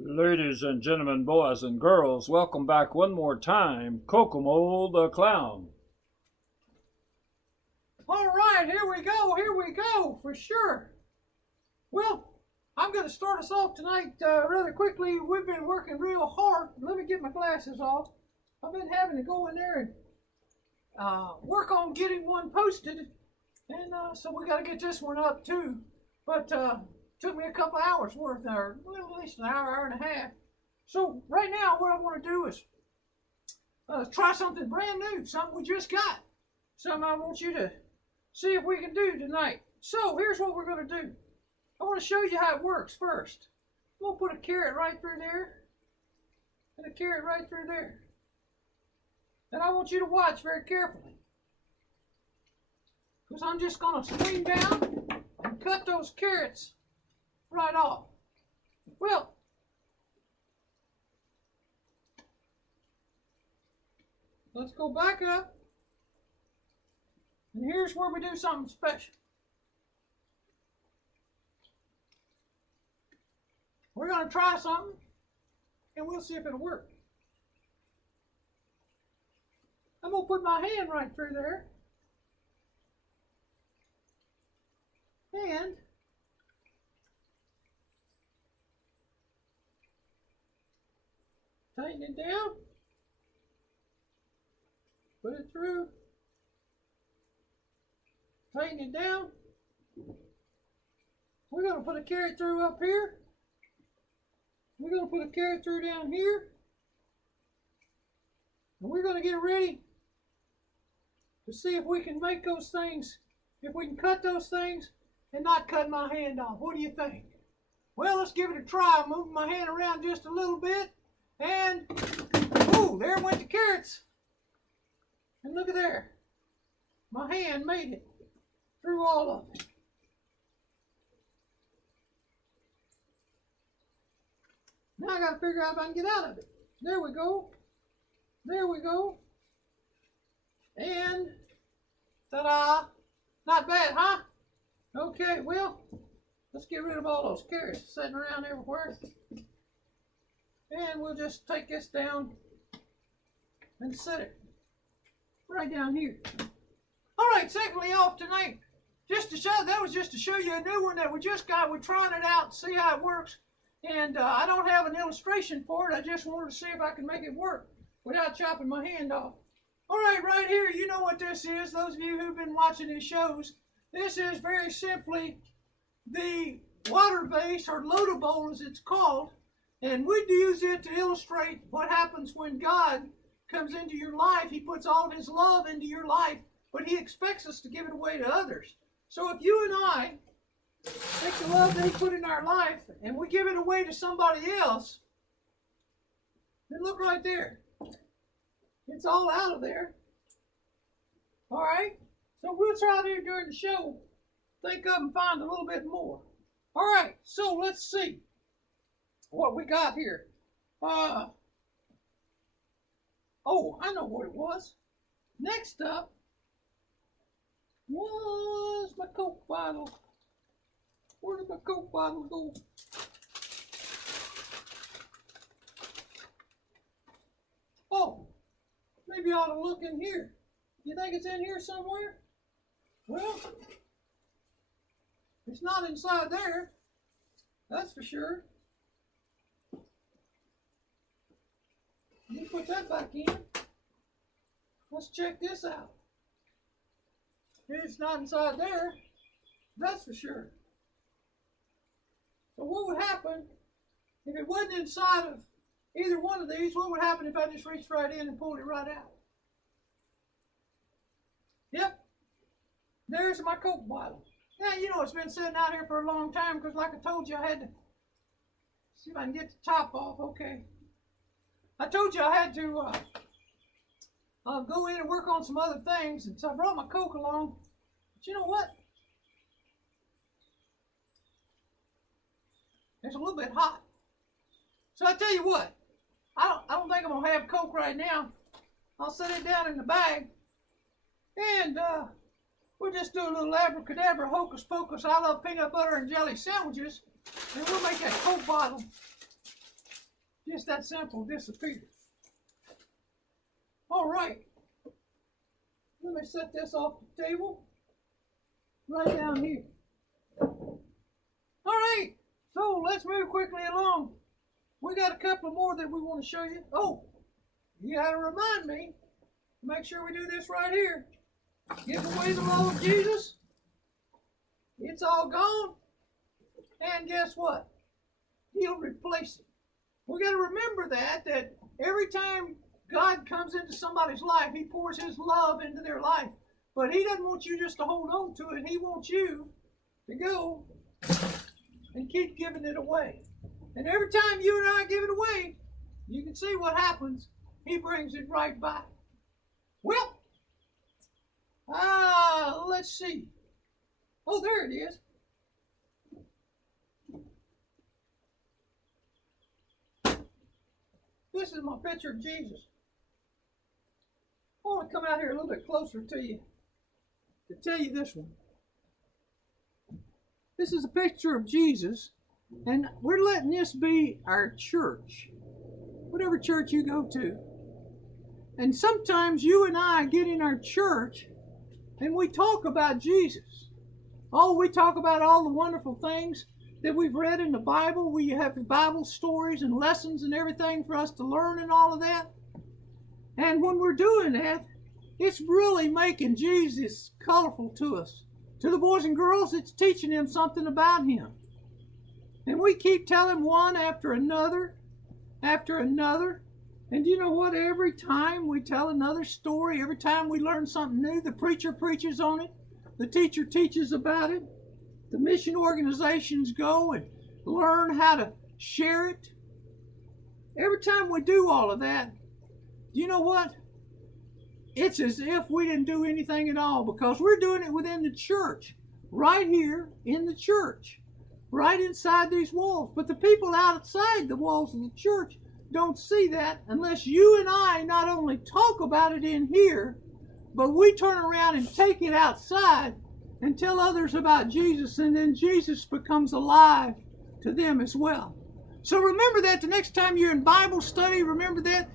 Ladies and gentlemen, boys and girls, welcome back one more time, KoKoMo the Clown. All right, here we go, for sure. Well, I'm going to start us off tonight rather quickly. We've been working real hard. Let me get my glasses off. I've been having to go in there and work on getting one posted, and so we got to get this one up too. But took me a couple hours worth, or well, at least an hour and a half. So right now, what I want to do is try something brand new, something we just got, something I want you to see if we can do tonight. So here's what we're going to do. I want to show you how it works first. I'm going to put a carrot right through there, and a carrot right through there. And I want you to watch very carefully, because I'm just going to swing down and cut those carrots right off. Well, let's go back up. And here's where we do something special. We're going to try something, and we'll see if it'll work. I'm going to put my hand right through there. And tighten it down. Put it through. Tighten it down. We're going to put a carrot through up here. We're going to put a carrot through down here. And we're going to get ready to see if we can make those things, if we can cut those things and not cut my hand off. What do you think? Well, let's give it a try. I'm moving my hand around just a little bit. And, ooh, there went the carrots. And look at there. My hand made it through all of it. Now I got to figure out if I can get out of it. There we go. There we go. And, ta-da. Not bad, huh? Okay, well, let's get rid of all those carrots sitting around everywhere. And we'll just take this down and set it right down here. All right, secondly off tonight, that was just to show you a new one that we just got. We're trying it out, see how it works. And I don't have an illustration for it. I just wanted to see if I can make it work without chopping my hand off. All right, right here, you know what this is. Those of you who've been watching these shows, this is very simply the water vase, or loader bowl as it's called. And we'd use it to illustrate what happens when God comes into your life. He puts all of his love into your life, but he expects us to give it away to others. So if you and I take the love that he put in our life and we give it away to somebody else, then look right there. It's all out of there. All right? So we'll try to, during the show, think of and find a little bit more. All right, so let's see what we got here. Oh, I know what it was. Next up was my Coke bottle. Where did my Coke bottle go? Oh, maybe I ought to look in here. You think it's in here somewhere? Well, it's not inside there. That's for sure. Let me put that back in. Let's check this out. It's not inside there. That's for sure. So what would happen if it wasn't inside of either one of these? What would happen if I just reached right in and pulled it right out? Yep. There's my Coke bottle. Yeah, you know it's been sitting out here for a long time because, like I told you, I had to see if I can get the top off. Okay. I told you I had to go in and work on some other things, and so I brought my Coke along. But you know what? It's a little bit hot. So I tell you what, I don't think I'm gonna have Coke right now. I'll set it down in the bag, and we'll just do a little abracadabra, hocus pocus. I love peanut butter and jelly sandwiches, and we'll make that Coke bottle Just that simple, disappeared. All right. Let me set this off the table. Right down here. All right. So let's move quickly along. We got a couple more that we want to show you. Oh, you got to remind me. Make sure we do this right here. Give away the love of Jesus. It's all gone. And guess what? He'll replace it. We got to remember that every time God comes into somebody's life, He pours His love into their life. But He doesn't want you just to hold on to it. He wants you to go and keep giving it away. And every time you and I give it away, you can see what happens. He brings it right back. Well, let's see. Oh, there it is. This is my picture of Jesus. I want to come out here a little bit closer to you to tell you this one. This is a picture of Jesus, and we're letting this be our church, whatever church you go to. And sometimes you and I get in our church and we talk about Jesus. Oh, we talk about all the wonderful things that we've read in the Bible. We have Bible stories and lessons and everything for us to learn and all of that. And when we're doing that, it's really making Jesus colorful to us. To the boys and girls, it's teaching them something about Him. And we keep telling one after another, after another. And you know what? Every time we tell another story, every time we learn something new, the preacher preaches on it, the teacher teaches about it, the mission organizations go and learn how to share it. Every time we do all of that, you know what? It's as if we didn't do anything at all, because we're doing it within the church, right here in the church, right inside these walls. But the people outside the walls of the church don't see that unless you and I not only talk about it in here, but we turn around and take it outside and tell others about Jesus, and then Jesus becomes alive to them as well. So remember that the next time you're in Bible study, remember that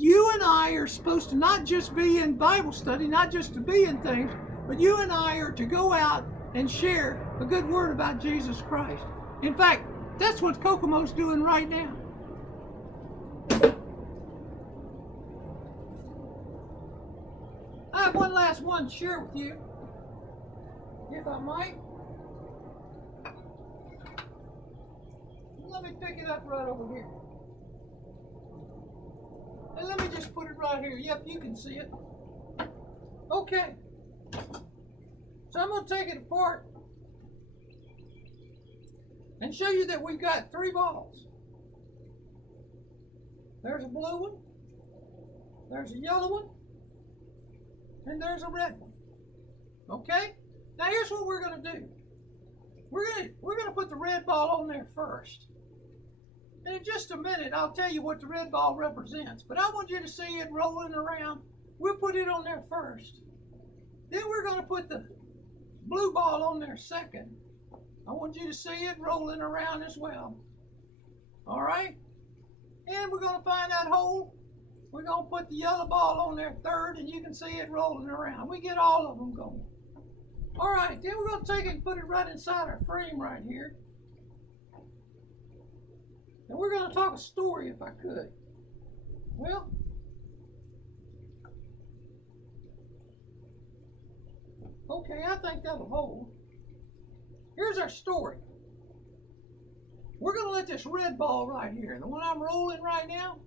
you and I are supposed to not just be in Bible study, not just to be in things, but you and I are to go out and share a good word about Jesus Christ. In fact, that's what KoKoMo's doing right now. I have one last one to share with you, if I might. Let me pick it up right over here. And let me just put it right here. Yep, you can see it. Okay. So I'm going to take it apart and show you that we've got 3 balls. There's a blue one, there's a yellow one, and there's a red one. Okay? Now here's what we're going to do. We're going to put the red ball on there first. And in just a minute, I'll tell you what the red ball represents. But I want you to see it rolling around. We'll put it on there first. Then we're going to put the blue ball on there second. I want you to see it rolling around as well. All right? And we're going to find that hole. We're going to put the yellow ball on there third, and you can see it rolling around. We get all of them going. All right, then we're going to take it and put it right inside our frame right here. And we're going to talk a story, if I could. Well, okay, I think that'll hold. Here's our story. We're going to let this red ball right here, the one I'm rolling right now,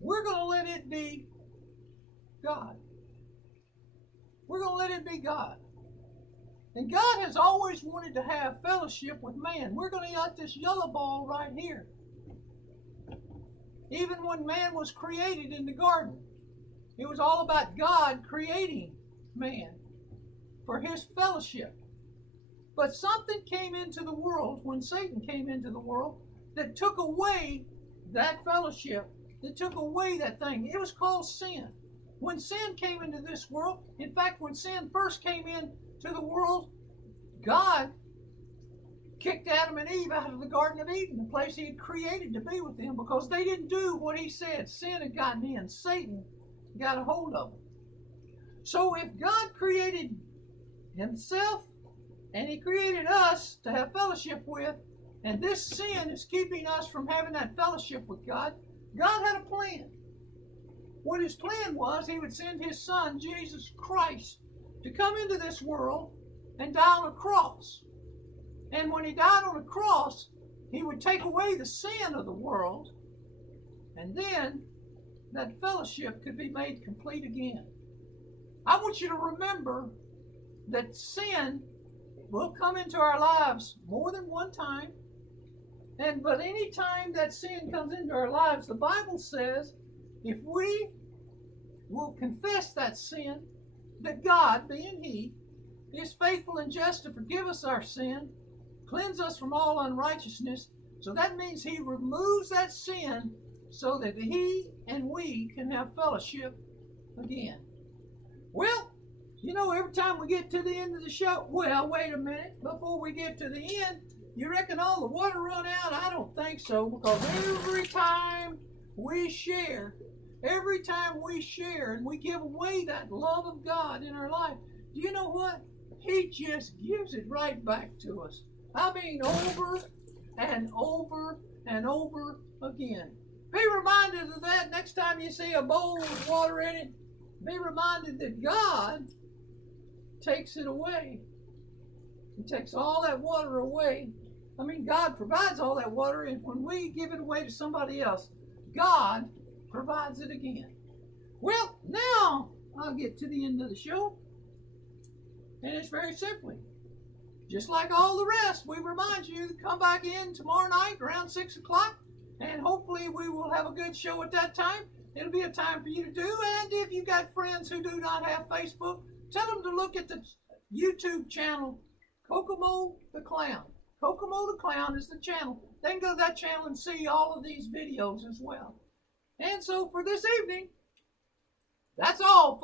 we're going to let it be God. We're going to let it be God. And God has always wanted to have fellowship with man. We're going to let this yellow ball right here. Even when man was created in the garden, it was all about God creating man for His fellowship. But something came into the world when Satan came into the world that took away that fellowship, that took away that thing. It was called sin. When sin came into this world, in fact, when sin first came into the world, God kicked Adam and Eve out of the Garden of Eden, the place he had created to be with them, because they didn't do what he said. Sin had gotten in. Satan got a hold of them. So if God created himself and he created us to have fellowship with, and this sin is keeping us from having that fellowship with God, God had a plan. What his plan was, he would send his son, Jesus Christ, to come into this world and die on a cross. And when he died on a cross, he would take away the sin of the world, and then that fellowship could be made complete again. I want you to remember that sin will come into our lives more than one time, but any time that sin comes into our lives, the Bible says, if we will confess that sin, that God, being he, is faithful and just to forgive us our sin, cleanse us from all unrighteousness. So that means he removes that sin so that he and we can have fellowship again. Well, you know, every time we get to the end of the show, well, wait a minute, before we get to the end, you reckon all the water run out? I don't think so, because every time we share and we give away that love of God in our life, do you know what? He just gives it right back to us. I mean, over and over and over again. Be reminded of that next time you see a bowl with water in it. Be reminded that God takes it away. He takes all that water away. I mean, God provides all that water, and when we give it away to somebody else, God provides it again. Well, now I'll get to the end of the show. And it's very simply, just like all the rest, we remind you to come back in tomorrow night around 6 o'clock, and hopefully we will have a good show at that time. It'll be a time for you to do, and if you got friends who do not have Facebook, tell them to look at the YouTube channel, KoKoMo the Clown. KoKoMo the Clown is the channel. They can go to that channel and see all of these videos as well. And so for this evening, that's all.